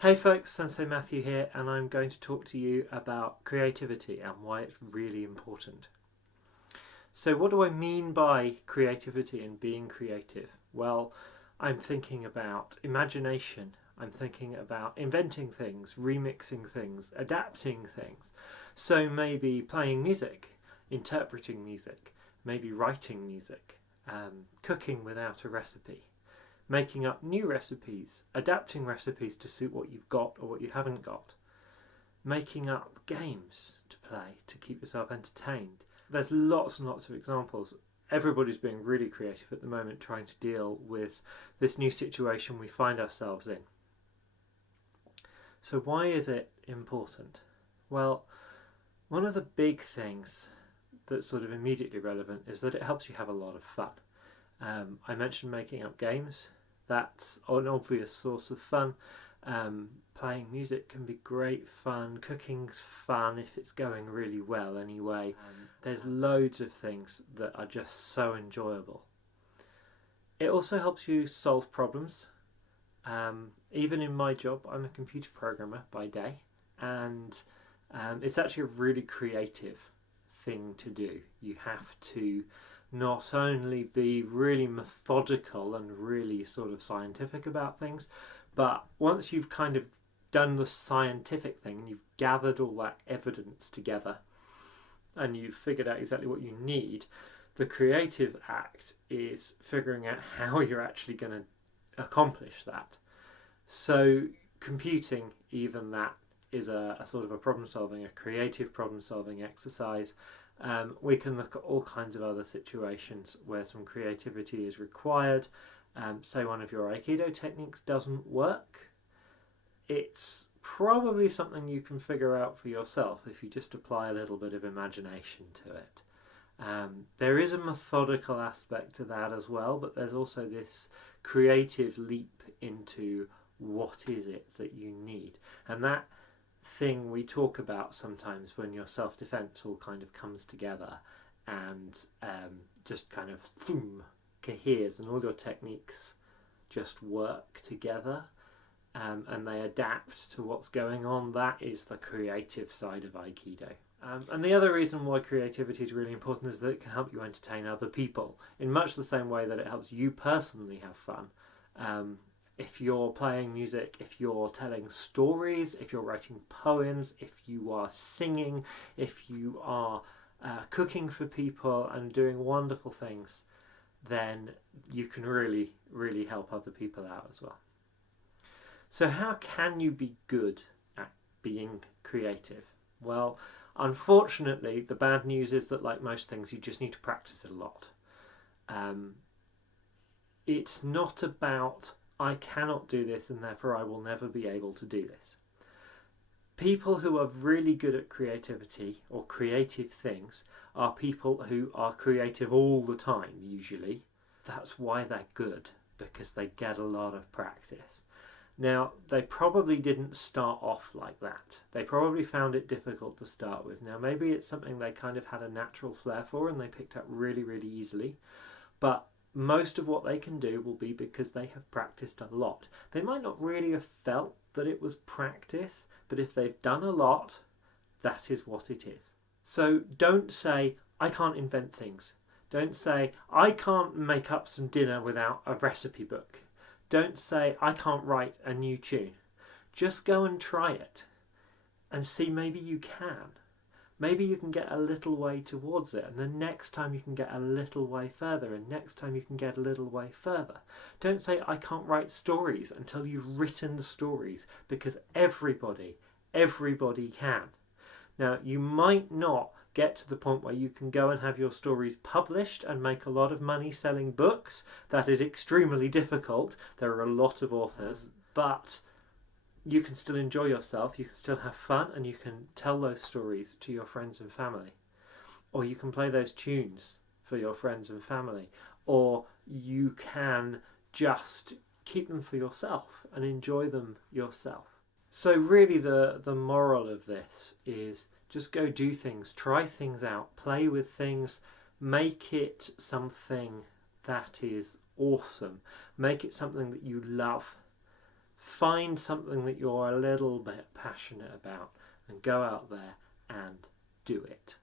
Hey folks, Sensei Matthew here, and I'm going to talk to you about creativity and why it's really important. So, what do I mean by creativity and being creative? Well, I'm thinking about imagination, I'm thinking about inventing things, remixing things, adapting things. So, maybe playing music, interpreting music, maybe writing music, cooking without a recipe, making up new recipes, adapting recipes to suit what you've got or what you haven't got, making up games to play to keep yourself entertained. There's lots and lots of examples. Everybody's being really creative at the moment trying to deal with this new situation we find ourselves in. So why is it important? Well, one of the big things that's sort of immediately relevant is that it helps you have a lot of fun. I mentioned making up games. That's an obvious source of fun. Playing music can be great fun. Cooking's fun if it's going really well anyway. There's loads of things that are just so enjoyable. It also helps you solve problems. Even in my job, I'm a computer programmer by day, and it's actually a really creative thing to do. You have to not only be really methodical and really sort of scientific about things, but once you've kind of done the scientific thing and you've gathered all that evidence together and you've figured out exactly what you need, the creative act is figuring out how you're actually going to accomplish that. So computing, even that, is a sort of a creative problem solving exercise. We can look at all kinds of other situations where some creativity is required. Say one of your Aikido techniques doesn't work. It's probably something you can figure out for yourself if you just apply a little bit of imagination to it. There is a methodical aspect to that as well, but there's also this creative leap into what is it that you need. And that thing we talk about sometimes when your self-defense all kind of comes together and just kind of coheres and all your techniques just work together and they adapt to what's going on. That is the creative side of Aikido. And the other reason why creativity is really important is that it can help you entertain other people in much the same way that it helps you personally have fun. If you're playing music, if you're telling stories, if you're writing poems, if you are singing, if you are cooking for people and doing wonderful things, then you can really, really help other people out as well. So how can you be good at being creative? Well, unfortunately, the bad news is that, like most things, you just need to practice it a lot. It's not about I cannot do this and therefore I will never be able to do this. People who are really good at creativity or creative things are people who are creative all the time, usually. That's why they're good, because they get a lot of practice. Now, they probably didn't start off like that. They probably found it difficult to start with. Now, maybe it's something they kind of had a natural flair for and they picked up really, really easily. But most of what they can do will be because they have practiced a lot. They might not really have felt that it was practice, but if they've done a lot, that is what it is. So don't say, I can't invent things. Don't say, I can't make up some dinner without a recipe book. Don't say, I can't write a new tune. Just go and try it and see maybe you can. Maybe you can get a little way towards it, and the next time you can get a little way further, and next time you can get a little way further. Don't say, I can't write stories until you've written stories, because everybody can. Now, you might not get to the point where you can go and have your stories published and make a lot of money selling books. That is extremely difficult. There are a lot of authors, but you can still enjoy yourself, you can still have fun, and you can tell those stories to your friends and family. Or you can play those tunes for your friends and family. Or you can just keep them for yourself and enjoy them yourself. So really the moral of this is just go do things, try things out, play with things, make it something that is awesome. Make it something that you love. find something that you're a little bit passionate about and go out there and do it.